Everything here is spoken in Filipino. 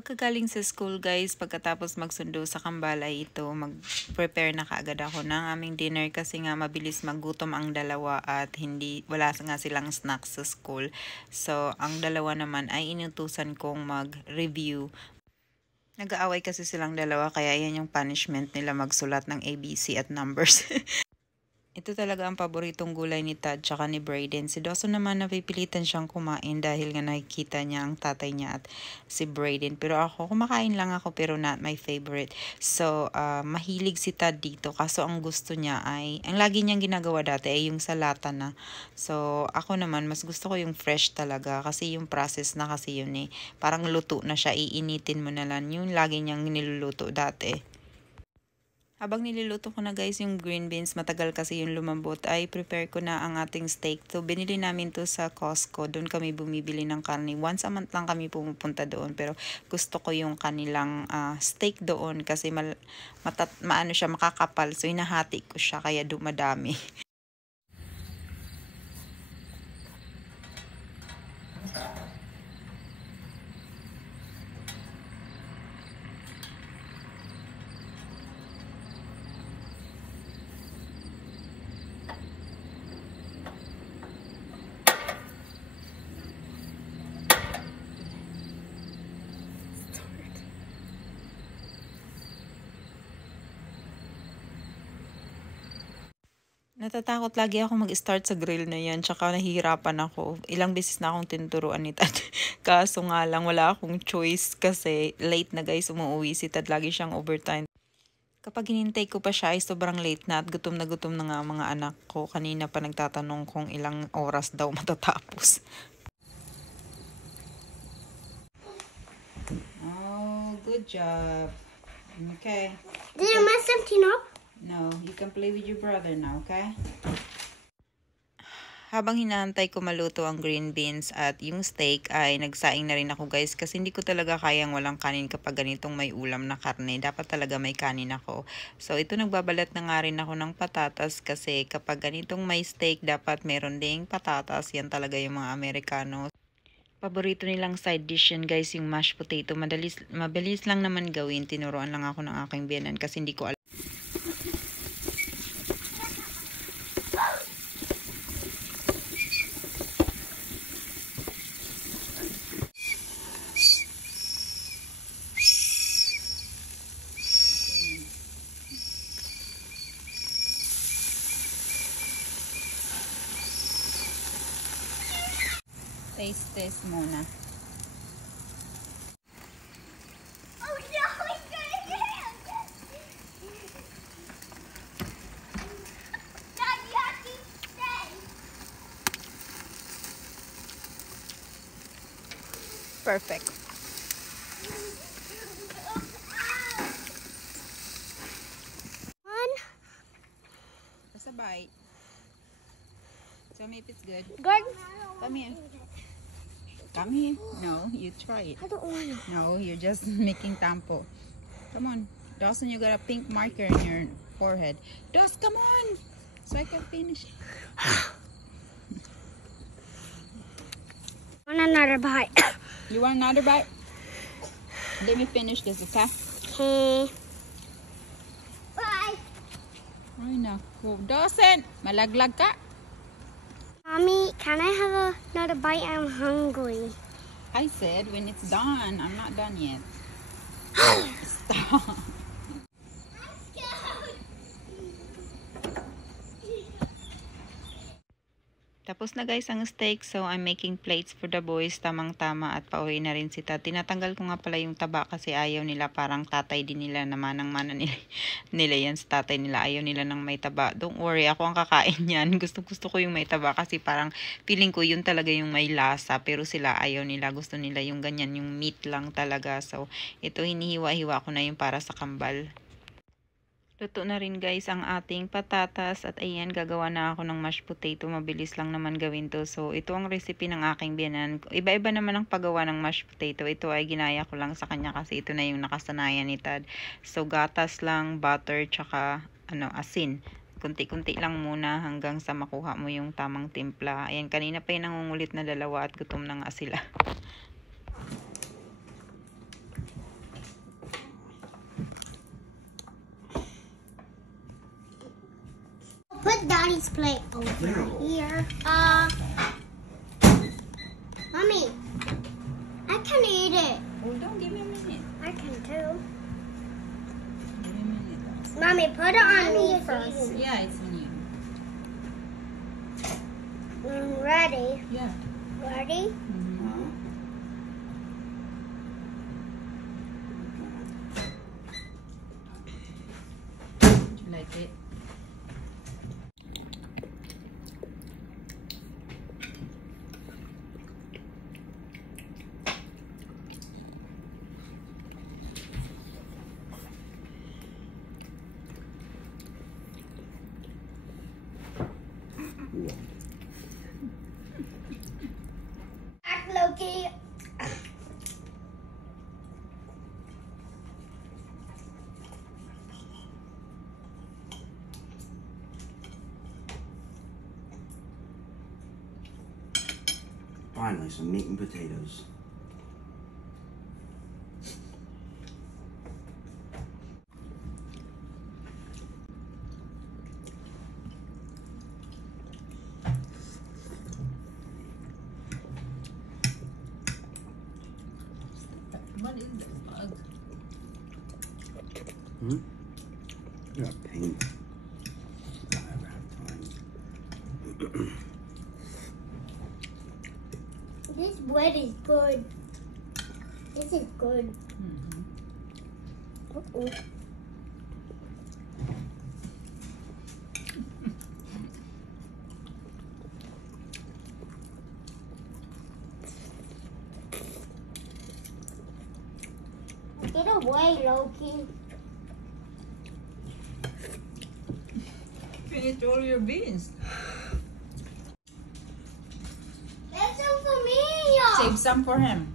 Pagkagaling sa school guys, pagkatapos magsundo sa kambal ay ito, mag-prepare na kaagad ako ng aming dinner kasi nga mabilis maggutom ang dalawa at wala nga silang snacks sa school. So, ang dalawa naman ay inutusan kong mag-review. Nag-aaway kasi silang dalawa kaya yan yung punishment nila, magsulat ng ABC at numbers. Ito talaga ang paboritong gulay ni Tad tsaka ni Brayden. Si Dawson naman napipilitan siyang kumain dahil nga nakikita niya ang tatay niya at si Brayden. Pero ako, kumakain lang ako pero not my favorite. So, mahilig si Tad dito. Kaso ang gusto niya ay, ang lagi niyang ginagawa dati ay yung sa lata na. So, ako naman, mas gusto ko yung fresh talaga kasi yung process na kasi yun eh. Parang luto na siya, iinitin mo na lang. Yung lagi niyang niluluto dati. Habang niluluto ko na guys yung green beans, matagal kasi yung lumambot, ay prepare ko na ang ating steak. So, binili namin to sa Costco. Doon kami bumibili ng karne. Once a month lang kami pumupunta doon. Pero gusto ko yung kanilang steak doon kasi maano siya, makakapal. So, hinahati ko siya kaya dumadami. Natatakot lagi ako mag-start sa grill na yan. Tsaka nahihirapan ako. Ilang beses na akong tinuturuan ni Tad. Kaso nga lang, wala akong choice kasi late na guys, umuwi si Tad. Lagi siyang overtime. Kapag hinintay ko pa siya ay sobrang late na at gutom na nga ang mga anak ko. Kanina pa nagtatanong kung ilang oras daw matatapos. Oh, good job. Okay. Did you mess something up? No, you can play with your brother now, okay? Habang hinahantay ko maluto ang green beans at yung steak ay nagsaing na rin ako guys kasi hindi ko talaga kayang walang kanin kapag ganitong may ulam na karne. Dapat talaga may kanin ako. So ito nagbabalat na nga rin ako ng patatas kasi kapag ganitong may steak dapat meron ding patatas. Yan talaga yung mga Amerikano. Paborito nilang side dish yan guys, yung mashed potato. Mabilis lang naman gawin. Tinuruan lang ako ng aking biyanan kasi hindi ko alam. Taste muna. Oh no, it's gonna get Dad, you have to stay. Perfect. One. Just a bite. Tell me if it's good. Good. Come here. Come here. No, you try it. I don't want to. No, you're just making tampo. Come on. Dawson, you got a pink marker in your forehead. Dawson, come on. So I can finish. I want another bite. You want another bite? Let me finish this, okay? Okay. Bye. Ay, naku. Dawson, malaglag ka. Mommy, can I have another bite? I'm hungry. I said when it's done. I'm not done yet. Stop. Tapos na guys ang steak, so I'm making plates for the boys, tamang-tama at pauwi na rin si Tad. Tinatanggal ko nga pala yung taba kasi ayaw nila, parang tatay din nila, namanang-mana nila yan sa tatay nila. Ayaw nila ng may taba. Don't worry, ako ang kakain yan. Gusto ko yung may taba kasi parang feeling ko yun talaga yung may lasa, pero sila ayaw nila. Gusto nila yung ganyan, yung meat lang talaga. So ito hinihiwa-hiwa ko na yung para sa kambal. Luto na rin guys ang ating patatas at ayan, gagawa na ako ng mashed potato. Mabilis lang naman gawin to. So ito ang recipe ng aking biyanan. Iba-iba naman ang paggawa ng mashed potato. Ito ay ginaya ko lang sa kanya kasi ito na yung nakasanayan ni Tad. So gatas lang, butter, tsaka asin. Kunti-kunti lang muna hanggang sa makuha mo yung tamang timpla. Ayan, kanina pa yung nangungulit na dalawa at gutom na nga sila. Where's Daddy's plate? Over here. Mommy, I can eat it. Hold on, give me a minute. I can too. Give me a minute. Mommy, put it on me first. Yeah, it's on you. Ready? Yeah. Ready? You like it? Back, Loki. Finally, some meat and potatoes. What is this bug? Yeah, paint. I never have time. This bread is good. This is good. Uh-oh. Get away, Loki. Finish all your beans. That's some for me. Save some for him.